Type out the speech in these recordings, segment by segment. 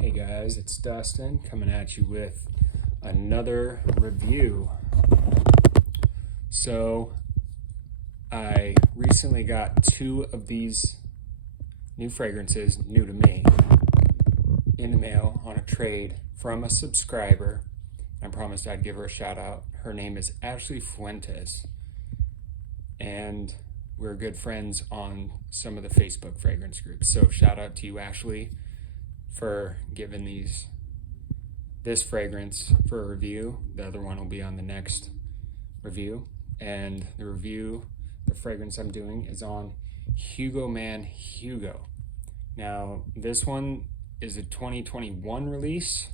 Hey guys, it's Dustin coming at you with another review. So I recently got two of these new fragrances, new to me, in the mail on a trade from a subscriber. I promised I'd give her a shout out. Her name is Ashley Fuentes, and we're good friends on some of the Facebook fragrance groups. So shout out to you, Ashley, for giving this fragrance for a review. The other one will be on the next review. And the fragrance I'm doing is on Hugo Man Hugo. Now, this one is a 2021 release,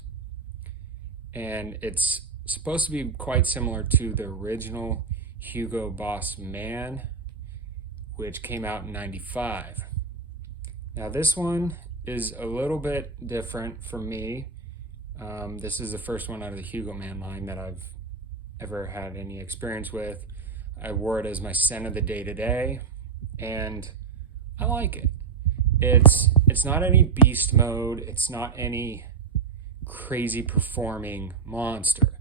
and it's supposed to be quite similar to the original Hugo Boss Man, which came out in '95. Now, this one is a little bit different for me. This is the first one out of the Hugo Man line that I've ever had any experience with. I wore it as my scent of the day today, and I like it. It's not any beast mode. It's not any crazy performing monster,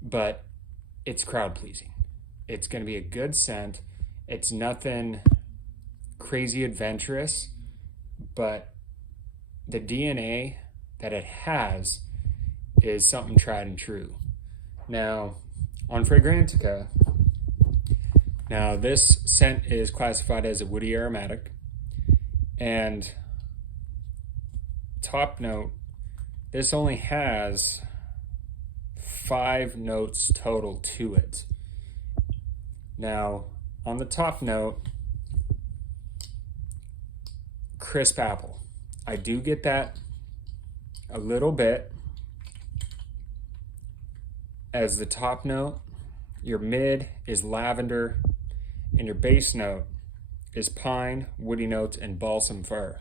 but it's crowd pleasing. It's going to be a good scent. It's nothing crazy adventurous, but the DNA that it has is something tried and true. Now, on Fragrantica, now this scent is classified as a woody aromatic, and top note, this only has 5 notes total to it. Now, on the top note, crisp apple. I do get that a little bit as the top note. Your mid is lavender, and your base note is pine, woody notes, and balsam fir.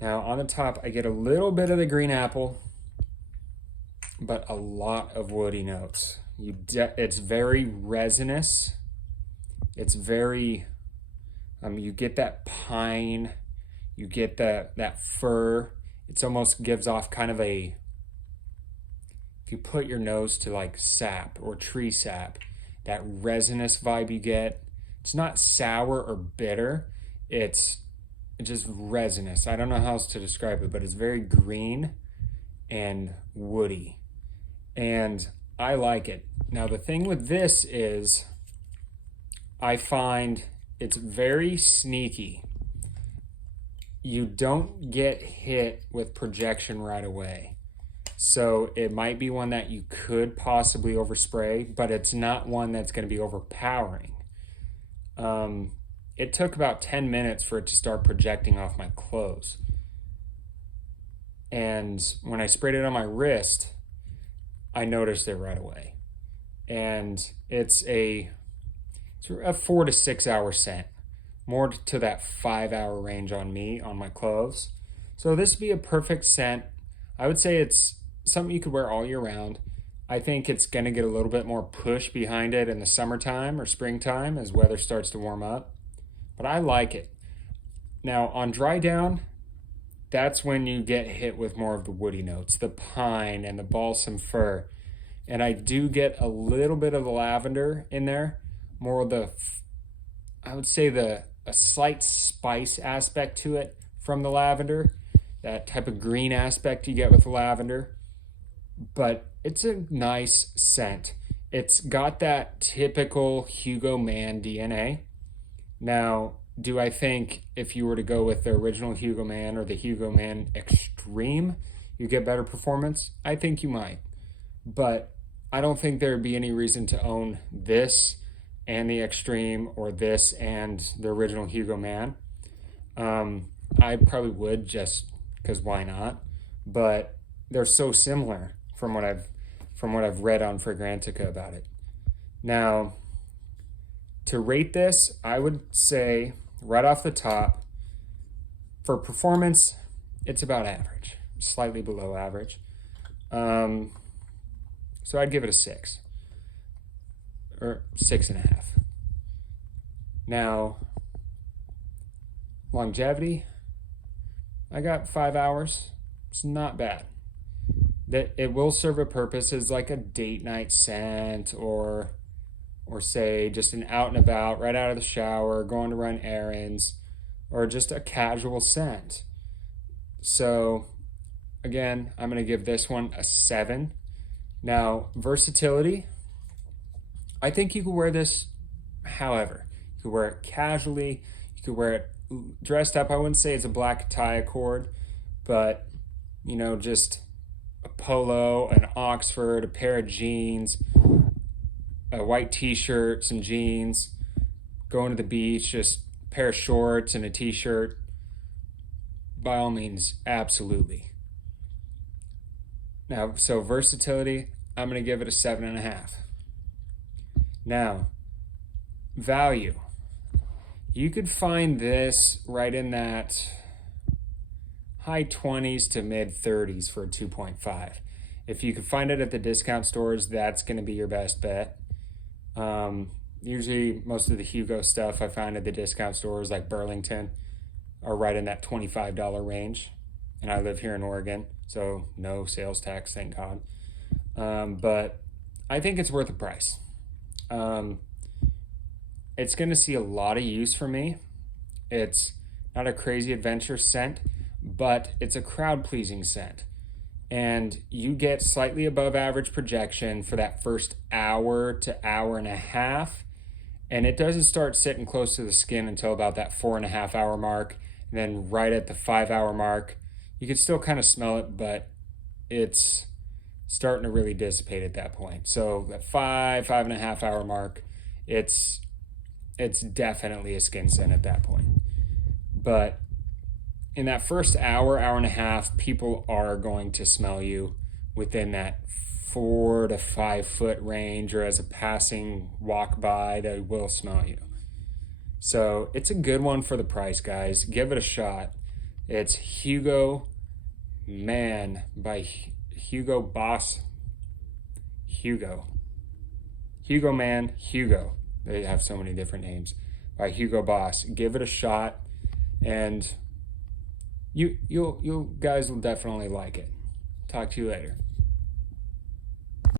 Now on the top, I get a little bit of the green apple, but a lot of woody notes. It's very resinous. It's very, you get that pine, you get that fir. It almost gives off kind of a, if you put your nose to like sap or tree sap, that resinous vibe you get. It's not sour or bitter. It's just resinous. I don't know how else to describe it, but it's very green and woody. And I like it. Now the thing with this is I find it's very sneaky. You don't get hit with projection right away. So it might be one that you could possibly overspray, but it's not one that's going to be overpowering. It took about 10 minutes for it to start projecting off my clothes. And when I sprayed it on my wrist, I noticed it right away. And it's a 4 to 6 hour scent, more to that 5 hour range on me, on my clothes. So this would be a perfect scent. I would say it's something you could wear all year round. I think it's going to get a little bit more push behind it in the summertime or springtime as weather starts to warm up. But I like it. Now on dry down, that's when you get hit with more of the woody notes, the pine and the balsam fir. And I do get a little bit of the lavender in there, more of the, I would say a slight spice aspect to it from the lavender, that type of green aspect you get with the lavender. But it's a nice scent. It's got that typical Hugo Man DNA. Now, do I think if you were to go with the original Hugo Man or the Hugo Man Extreme, you get better performance? I think you might. But I don't think there would be any reason to own this and the Extreme, or this and the original Hugo Man. I probably would, just because why not? But they're so similar from what I've read on Fragrantica about it. Now, to rate this, I would say right off the top, for performance, it's about average, slightly below average. So I'd give it a 6 or 6.5. Now, longevity, I got 5 hours. It's not bad. That it will serve a purpose as like a date night scent, or say just an out and about, right out of the shower, going to run errands, or just a casual scent. So again, I'm going to give this one a 7. Now, versatility, I think you could wear this however. You could wear it casually, you could wear it dressed up. I wouldn't say it's a black tie accord, but just a polo, an Oxford, a pair of jeans, a white t-shirt, some jeans, going to the beach, just a pair of shorts and a t-shirt. By all means, absolutely. Now, so versatility, I'm going to give it a 7.5. Now, value. You could find this right in that high 20s to mid 30s for a 2.5. If you could find it at the discount stores, that's going to be your best bet. Usually most of the Hugo stuff I find at the discount stores like Burlington are right in that $25 range. And I live here in Oregon, so no sales tax, thank God. But I think it's worth the price. It's going to see a lot of use for me. It's not a crazy adventure scent, but it's a crowd-pleasing scent. And you get slightly above average projection for that first hour to hour and a half. And it doesn't start sitting close to the skin until about that 4.5 hour mark. And then right at the 5 hour mark, you can still kind of smell it, but it's starting to really dissipate at that point. So that 5.5 hour mark, it's definitely a skin scent at that point. But in that first hour, hour and a half, people are going to smell you within that 4 to 5 foot range, or as a passing walk by, they will smell you. So it's a good one for the price, guys. Give it a shot. It's Hugo Man by Hugo Boss. Hugo Man, Hugo. They have so many different names. By Hugo Boss. Give it a shot, and you guys will definitely like it. Talk to you later.